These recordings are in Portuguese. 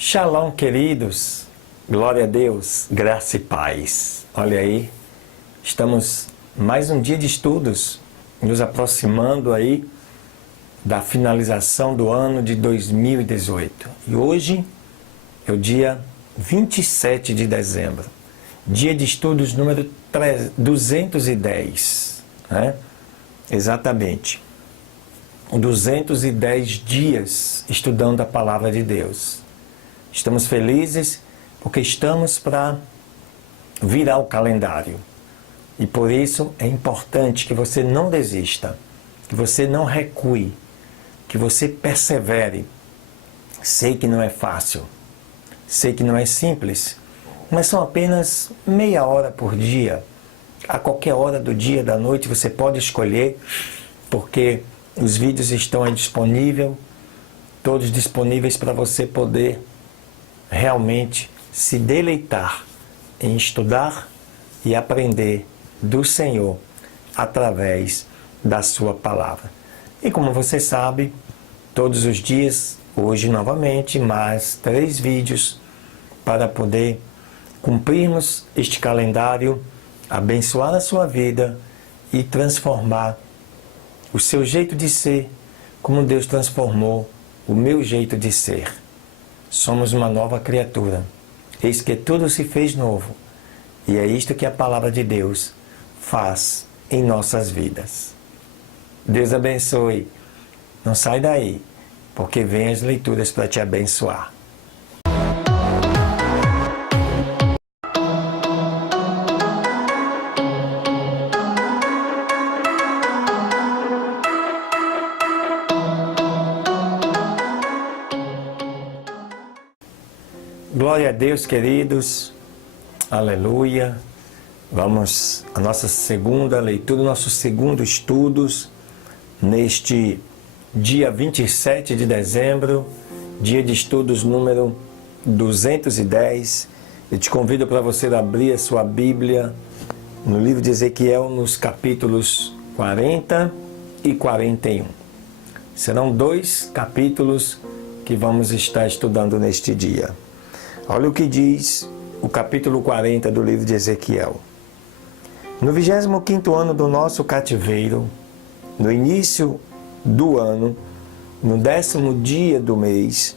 Shalom, queridos, glória a Deus, graça e paz. Olha aí, estamos mais um dia de estudos, nos aproximando aí da finalização do ano de 2018. E hoje é o dia 27 de dezembro, dia de estudos número 210, né? Exatamente, 210 dias estudando a Palavra de Deus. Estamos felizes porque estamos para virar o calendário. E por isso é importante que você não desista, que você não recue, que você persevere. Sei que não é fácil, sei que não é simples, mas são apenas meia hora por dia. A qualquer hora do dia, da noite, você pode escolher, porque os vídeos estão aí disponíveis, todos disponíveis para você poder realmente se deleitar em estudar e aprender do Senhor através da sua palavra. E como você sabe, todos os dias, hoje novamente, mais 3 vídeos para poder cumprirmos este calendário, abençoar a sua vida e transformar o seu jeito de ser como Deus transformou o meu jeito de ser. Somos uma nova criatura. Eis que tudo se fez novo. E é isto que a palavra de Deus faz em nossas vidas. Deus abençoe. Não sai daí, porque vem as leituras para te abençoar. Glória a Deus, queridos, aleluia. Vamos à nossa segunda leitura, nosso segundo estudos, neste dia 27 de dezembro, dia de estudos número 210. Eu te convido para você abrir a sua Bíblia no livro de Ezequiel, nos capítulos 40 e 41. Serão 2 capítulos que vamos estar estudando neste dia. Olha o que diz o capítulo 40 do livro de Ezequiel. No 25º ano do nosso cativeiro, no início do ano, no 10º dia do mês,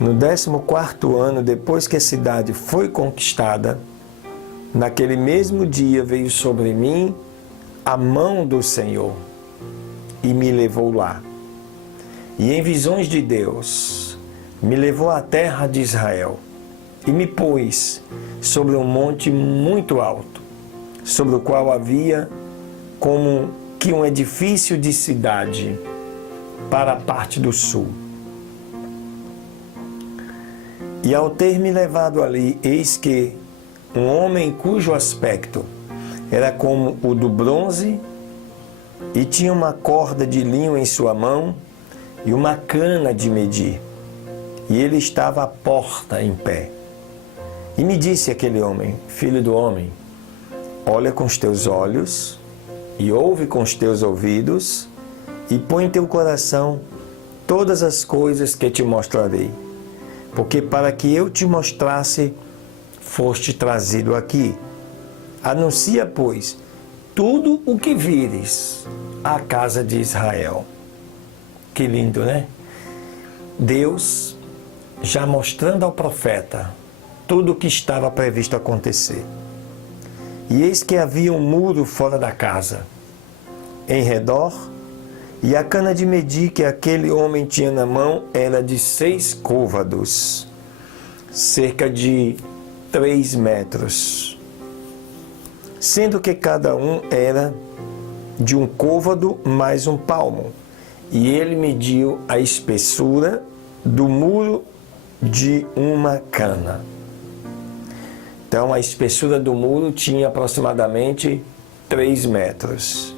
no 14º ano depois que a cidade foi conquistada, naquele mesmo dia veio sobre mim a mão do Senhor e me levou lá. E em visões de Deus, me levou à terra de Israel. E me pôs sobre um monte muito alto, sobre o qual havia como que um edifício de cidade para a parte do sul. E ao ter me levado ali, eis que um homem cujo aspecto era como o do bronze, e tinha uma corda de linho em sua mão e uma cana de medir. E ele estava à porta em pé. E me disse aquele homem: filho do homem, olha com os teus olhos e ouve com os teus ouvidos e põe em teu coração todas as coisas que te mostrarei. Porque para que eu te mostrasse, foste trazido aqui. Anuncia, pois, tudo o que vires à casa de Israel. Que lindo, né? Deus já mostrando ao profeta tudo o que estava previsto acontecer. E eis que havia um muro fora da casa, em redor, e a cana de medir que aquele homem tinha na mão era de 6 côvados, cerca de 3 metros, sendo que cada um era de um côvado mais um palmo. E ele mediu a espessura do muro de uma cana. Então, a espessura do muro tinha aproximadamente 3 metros.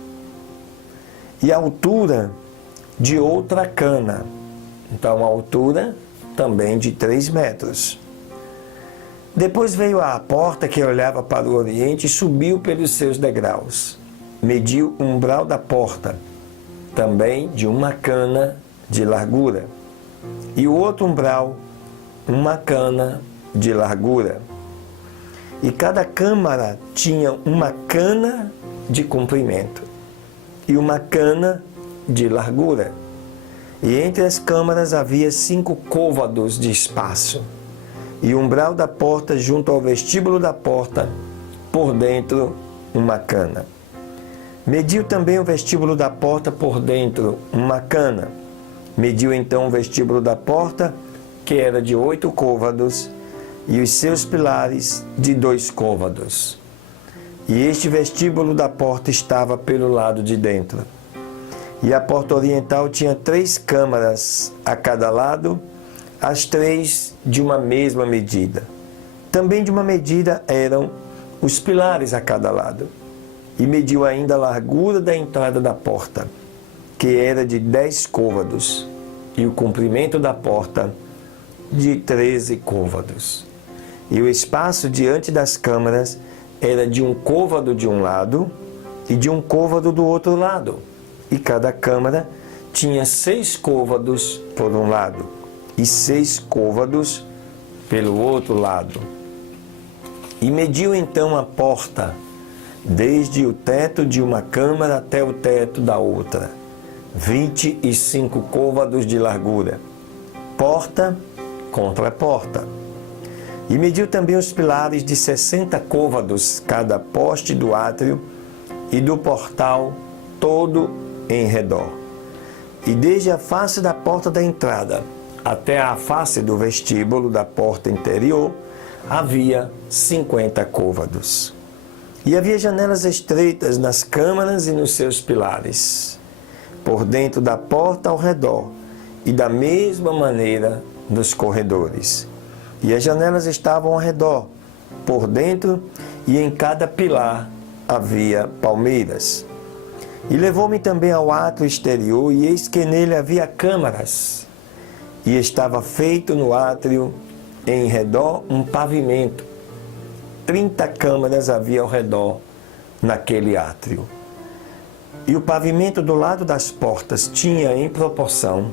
E a altura de outra cana. Então, a altura também de 3 metros. Depois veio à porta que olhava para o oriente e subiu pelos seus degraus. Mediu o umbral da porta, também de uma cana de largura. E o outro umbral uma cana de largura. E cada câmara tinha uma cana de comprimento e uma cana de largura. E entre as câmaras havia 5 côvados de espaço, e o umbral da porta junto ao vestíbulo da porta, por dentro uma cana. Mediu também o vestíbulo da porta por dentro uma cana. Mediu então o vestíbulo da porta, que era de 8 côvados, e os seus pilares de 2 côvados. E este vestíbulo da porta estava pelo lado de dentro. E a porta oriental tinha 3 câmaras a cada lado, as 3 de uma mesma medida. Também de uma medida eram os pilares a cada lado. E mediu ainda a largura da entrada da porta, que era de 10 côvados, e o comprimento da porta de 13 côvados. E o espaço diante das câmaras era de 1 côvado de um lado e de 1 côvado do outro lado. E cada câmara tinha 6 côvados por um lado e 6 côvados pelo outro lado. E mediu então a porta, desde o teto de uma câmara até o teto da outra, 25 côvados de largura, porta contra porta. E mediu também os pilares de 60 côvados, cada poste do átrio e do portal todo em redor. E desde a face da porta da entrada até a face do vestíbulo da porta interior havia 50 côvados. E havia janelas estreitas nas câmaras e nos seus pilares, por dentro da porta ao redor, e da mesma maneira nos corredores. E as janelas estavam ao redor, por dentro, e em cada pilar havia palmeiras. E levou-me também ao átrio exterior, e eis que nele havia câmaras, e estava feito no átrio em redor um pavimento. 30 câmaras havia ao redor naquele átrio. E o pavimento do lado das portas tinha em proporção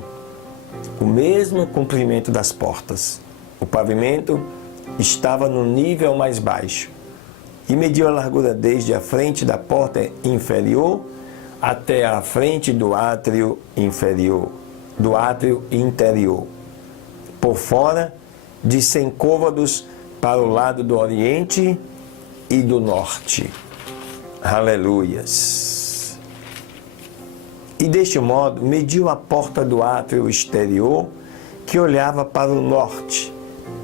o mesmo comprimento das portas. O pavimento estava no nível mais baixo e mediu a largura desde a frente da porta inferior até a frente do átrio inferior, do átrio interior, por fora de 100 côvados para o lado do oriente e do norte. Aleluias! E deste modo mediu a porta do átrio exterior, que olhava para o norte,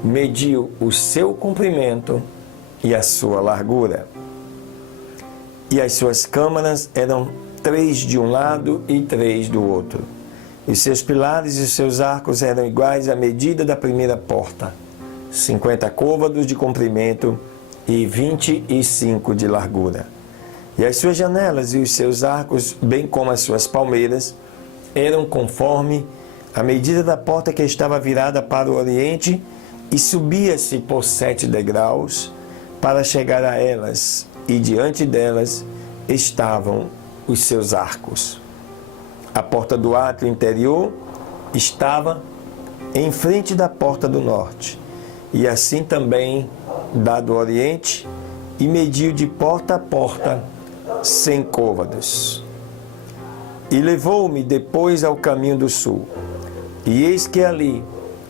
mediu o seu comprimento e a sua largura. E as suas câmaras eram 3 de um lado e 3 do outro. E seus pilares e seus arcos eram iguais à medida da primeira porta, 50 côvados de comprimento e 25 de largura. E as suas janelas e os seus arcos, bem como as suas palmeiras, eram conforme a medida da porta que estava virada para o oriente, e subia-se por 7 degraus para chegar a elas, e diante delas estavam os seus arcos. A porta do átrio interior estava em frente da porta do norte, e assim também da do oriente, e mediu de porta a porta 100 côvados. E levou-me depois ao caminho do sul, e eis que ali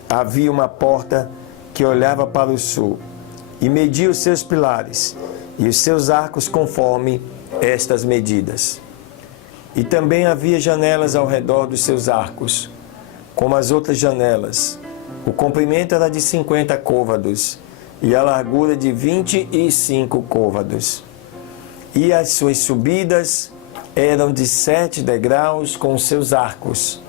havia uma porta que olhava para o sul, e mediu os seus pilares e os seus arcos conforme estas medidas. E também havia janelas ao redor dos seus arcos, como as outras janelas. O comprimento era de 50 côvados e a largura de 25 côvados. E as suas subidas eram de 7 degraus com os seus arcos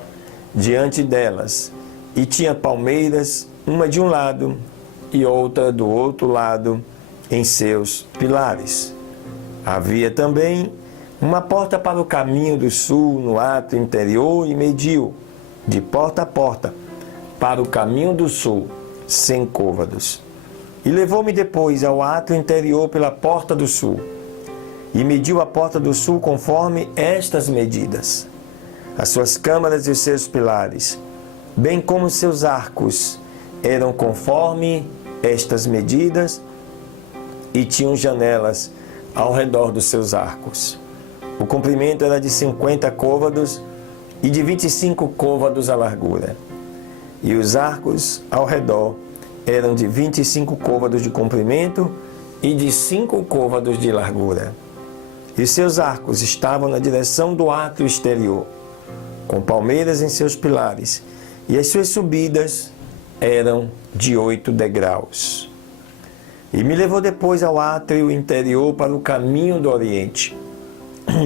diante delas, e tinha palmeiras, uma de um lado e outra do outro lado, em seus pilares. Havia também uma porta para o caminho do sul no átrio interior, e mediu, de porta a porta, para o caminho do sul, 100 côvados. E levou-me depois ao átrio interior pela porta do sul, e mediu a porta do sul conforme estas medidas, as suas câmaras e os seus pilares, bem como os seus arcos, eram conforme estas medidas e tinham janelas ao redor dos seus arcos. O comprimento era de 50 côvados e de 25 côvados a largura. E os arcos ao redor eram de 25 côvados de comprimento e de 5 côvados de largura. E seus arcos estavam na direção do átrio exterior, com palmeiras em seus pilares, e as suas subidas eram de 8 degraus. E me levou depois ao átrio interior para o caminho do oriente.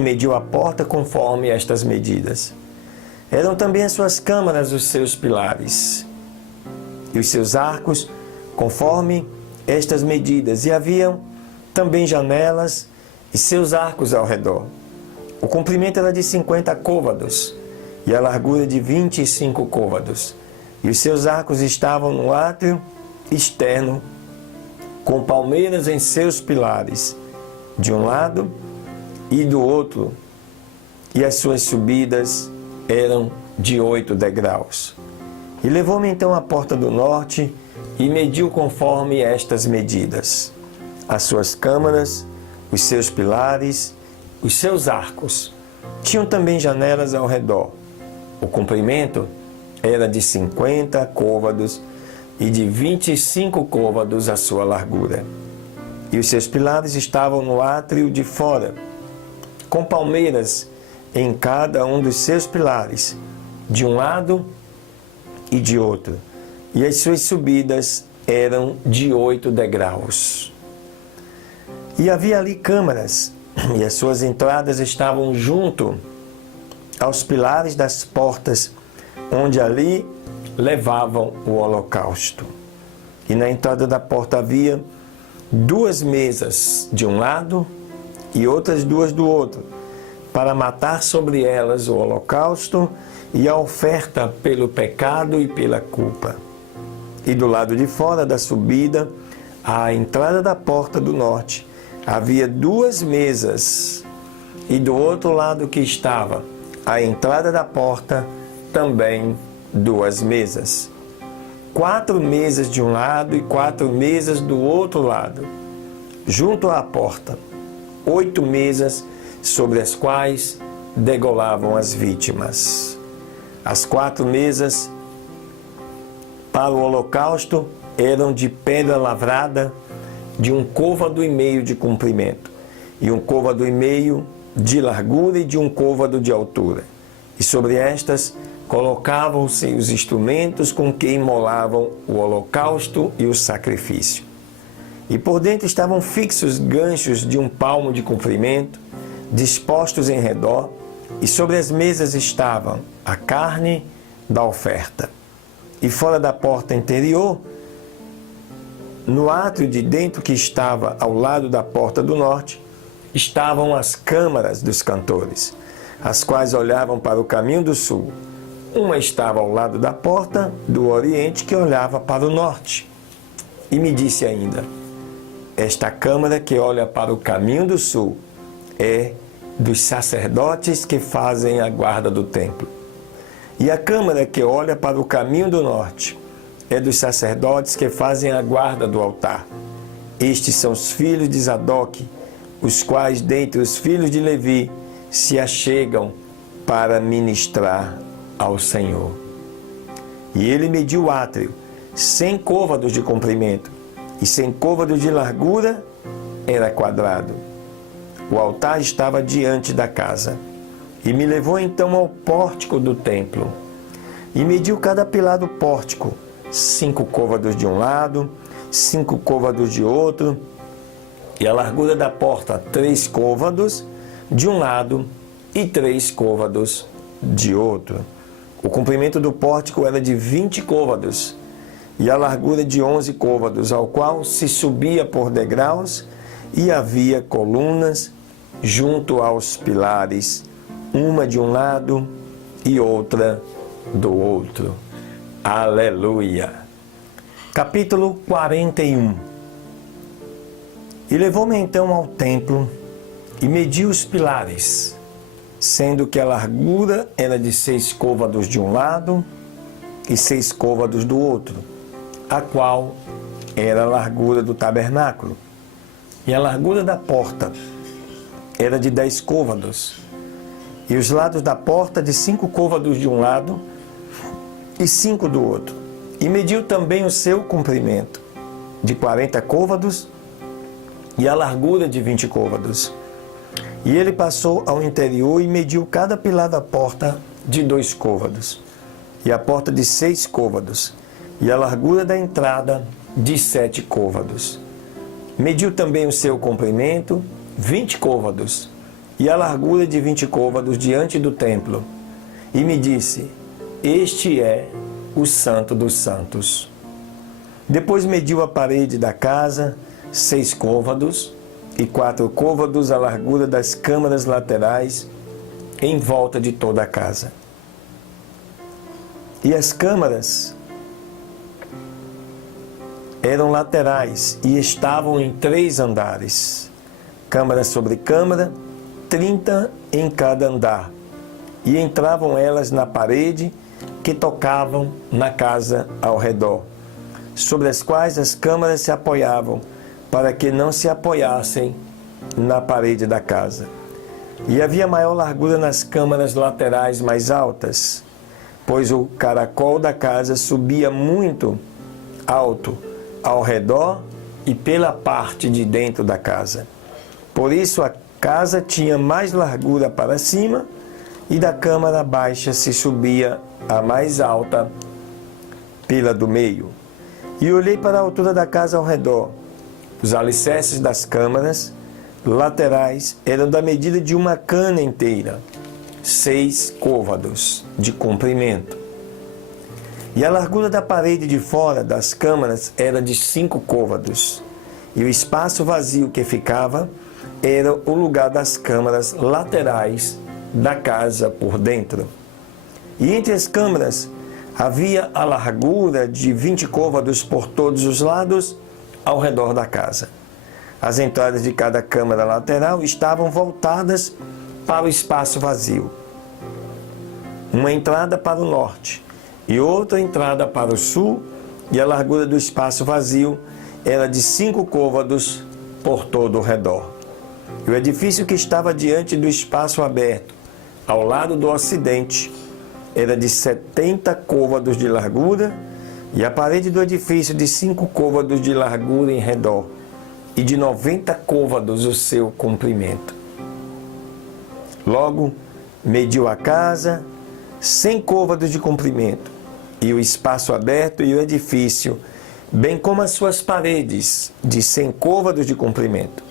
Mediu a porta conforme estas medidas. Eram também as suas câmaras os seus pilares, e os seus arcos conforme estas medidas, e haviam também janelas e seus arcos ao redor. O comprimento era de 50 côvados, e a largura de 25 côvados. E os seus arcos estavam no átrio externo, com palmeiras em seus pilares, de um lado e do outro, e as suas subidas eram de 8 degraus. E levou-me então à porta do norte, e mediu conforme estas medidas. As suas câmaras, os seus pilares, os seus arcos. Tinham também janelas ao redor. O comprimento era de 50 côvados e de 25 côvados a sua largura. E os seus pilares estavam no átrio de fora, com palmeiras em cada um dos seus pilares, de um lado e de outro. E as suas subidas eram de 8 degraus. E havia ali câmaras, e as suas entradas estavam junto aos pilares das portas, onde ali levavam o holocausto. E na entrada da porta havia 2 mesas de um lado e outras 2 do outro, para matar sobre elas o holocausto e a oferta pelo pecado e pela culpa. E do lado de fora da subida, à entrada da porta do norte, havia 2 mesas, e do outro lado que estava à entrada da porta, também 2 mesas. 4 mesas de um lado e 4 mesas do outro lado. Junto à porta, 8 mesas sobre as quais degolavam as vítimas. As 4 mesas para o holocausto eram de pedra lavrada, de 1,5 côvado de comprimento, e 1,5 côvado de largura e de 1 côvado de altura. E sobre estas colocavam-se os instrumentos com que imolavam o holocausto e o sacrifício. E por dentro estavam fixos ganchos de 1 palmo de comprimento, dispostos em redor, e sobre as mesas estavam a carne da oferta. E fora da porta interior, no átrio de dentro que estava ao lado da porta do norte, estavam as câmaras dos cantores, as quais olhavam para o caminho do sul. Uma estava ao lado da porta do oriente, que olhava para o norte. E me disse ainda: esta câmara que olha para o caminho do sul é dos sacerdotes que fazem a guarda do templo. E a câmara que olha para o caminho do norte é dos sacerdotes que fazem a guarda do altar. Estes são os filhos de Zadok, os quais dentre os filhos de Levi se achegam para ministrar ao Senhor. E ele mediu o átrio, 100 côvados de comprimento e 100 côvados de largura, era quadrado. O altar estava diante da casa. E me levou então ao pórtico do templo. E mediu cada pilar do pórtico, 5 côvados de um lado, 5 côvados de outro, e a largura da porta 3 côvados de um lado e 3 côvados de outro. O comprimento do pórtico era de 20 côvados e a largura de 11 côvados, ao qual se subia por degraus, e havia colunas junto aos pilares, uma de um lado e outra do outro. Aleluia! Capítulo 41. E levou-me então ao templo e mediu os pilares, sendo que a largura era de 6 côvados de um lado e 6 côvados do outro, a qual era a largura do tabernáculo. E a largura da porta era de 10 côvados, e os lados da porta de 5 côvados de um lado e 5 do outro. E mediu também o seu comprimento, de 40 côvados, e a largura de 20 côvados. E ele passou ao interior e mediu cada pilar da porta de 2 côvados, e a porta de 6 côvados, e a largura da entrada de 7 côvados. Mediu também o seu comprimento, 20 côvados, e a largura de 20 côvados diante do templo. E me disse: este é o Santo dos Santos. Depois mediu a parede da casa, 6 côvados, e 4 côvados a largura das câmaras laterais, em volta de toda a casa. E as câmaras eram laterais e estavam em 3 andares, câmara sobre câmara, 30 em cada andar, e entravam elas na parede que tocavam na casa ao redor, sobre as quais as câmaras se apoiavam, para que não se apoiassem na parede da casa. E havia maior largura nas câmaras laterais mais altas, pois o caracol da casa subia muito alto ao redor e pela parte de dentro da casa. Por isso a casa tinha mais largura para cima, e da câmara baixa se subia a mais alta pela do meio. E olhei para a altura da casa ao redor. Os alicerces das câmaras laterais eram da medida de uma cana inteira, 6 côvados de comprimento. E a largura da parede de fora das câmaras era de 5 côvados, e o espaço vazio que ficava era o lugar das câmaras laterais da casa por dentro. E entre as câmaras havia a largura de 20 côvados por todos os lados ao redor da casa. As entradas de cada câmara lateral estavam voltadas para o espaço vazio. Uma entrada para o norte e outra entrada para o sul, e a largura do espaço vazio era de 5 côvados por todo o redor. E o edifício que estava diante do espaço aberto, ao lado do ocidente, era de 70 côvados de largura, e a parede do edifício de 5 côvados de largura em redor, e de 90 côvados o seu comprimento. Logo, mediu a casa, 100 côvados de comprimento, e o espaço aberto e o edifício, bem como as suas paredes, de 100 côvados de comprimento.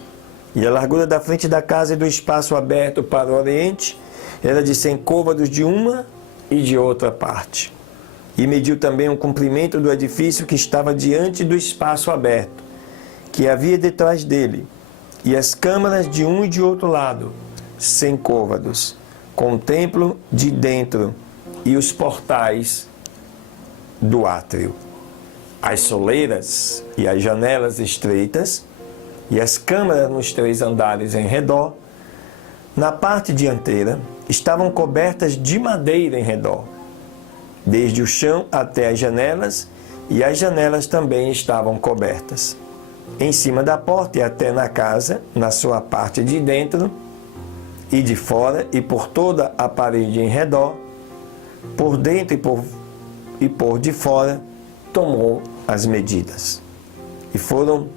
E a largura da frente da casa e do espaço aberto para o oriente era de 100 côvados de uma e de outra parte. E mediu também o comprimento do edifício que estava diante do espaço aberto, que havia detrás dele, e as câmaras de um e de outro lado, 100 côvados, com o templo de dentro e os portais do átrio, as soleiras e as janelas estreitas, e as câmaras nos 3 andares em redor, na parte dianteira, estavam cobertas de madeira em redor, desde o chão até as janelas, e as janelas também estavam cobertas. Em cima da porta e até na casa, na sua parte de dentro e de fora, e por toda a parede em redor, por dentro e por de fora, tomou as medidas. E foram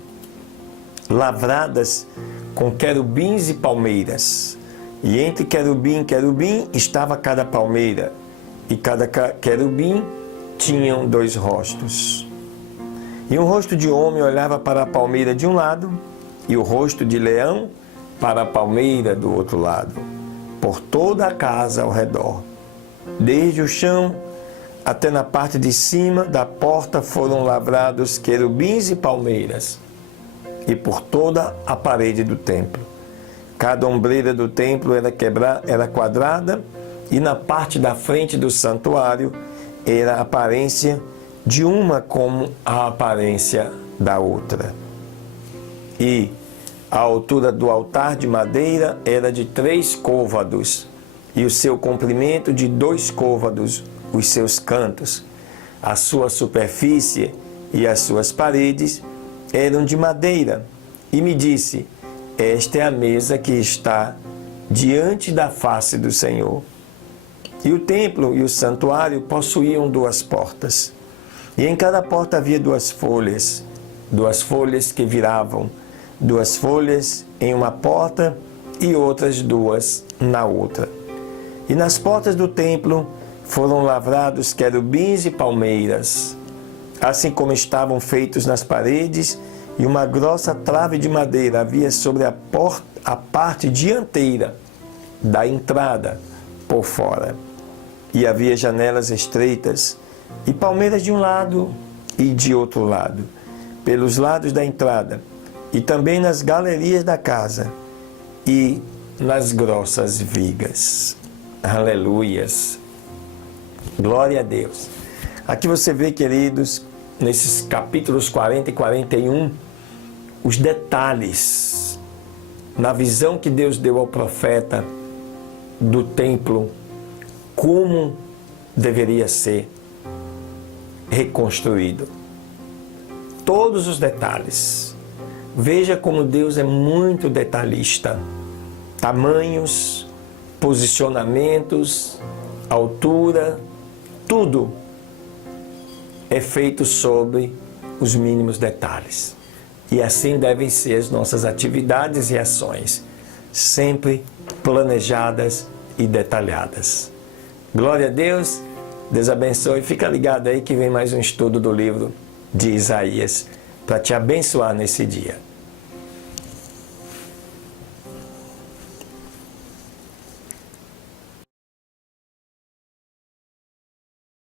lavradas com querubins e palmeiras. E entre querubim e querubim estava cada palmeira, e cada querubim tinham 2 rostos. E um rosto de homem olhava para a palmeira de um lado, e o rosto de leão para a palmeira do outro lado, por toda a casa ao redor. Desde o chão até na parte de cima da porta foram lavrados querubins e palmeiras, e por toda a parede do templo. Cada ombreira do templo era quadrada, e na parte da frente do santuário era a aparência de uma como a aparência da outra. E a altura do altar de madeira era de 3 côvados, e o seu comprimento de 2 côvados, os seus cantos, a sua superfície e as suas paredes eram de madeira. E me disse: esta é a mesa que está diante da face do Senhor. E o templo e o santuário possuíam 2 portas. E em cada porta havia 2 folhas que viravam, 2 folhas em uma porta e outras 2 na outra. E nas portas do templo foram lavrados querubins e palmeiras, assim como estavam feitos nas paredes, e uma grossa trave de madeira havia sobre a parte dianteira da entrada por fora. E havia janelas estreitas e palmeiras de um lado e de outro lado, pelos lados da entrada, e também nas galerias da casa e nas grossas vigas. Aleluias! Glória a Deus! Aqui você vê, queridos, nesses capítulos 40 e 41, os detalhes, na visão que Deus deu ao profeta do templo, como deveria ser reconstruído. Todos os detalhes. Veja como Deus é muito detalhista. Tamanhos, posicionamentos, altura, tudo é feito sobre os mínimos detalhes. E assim devem ser as nossas atividades e ações, sempre planejadas e detalhadas. Glória a Deus, Deus abençoe. Fica ligado aí que vem mais um estudo do livro de Isaías para te abençoar nesse dia.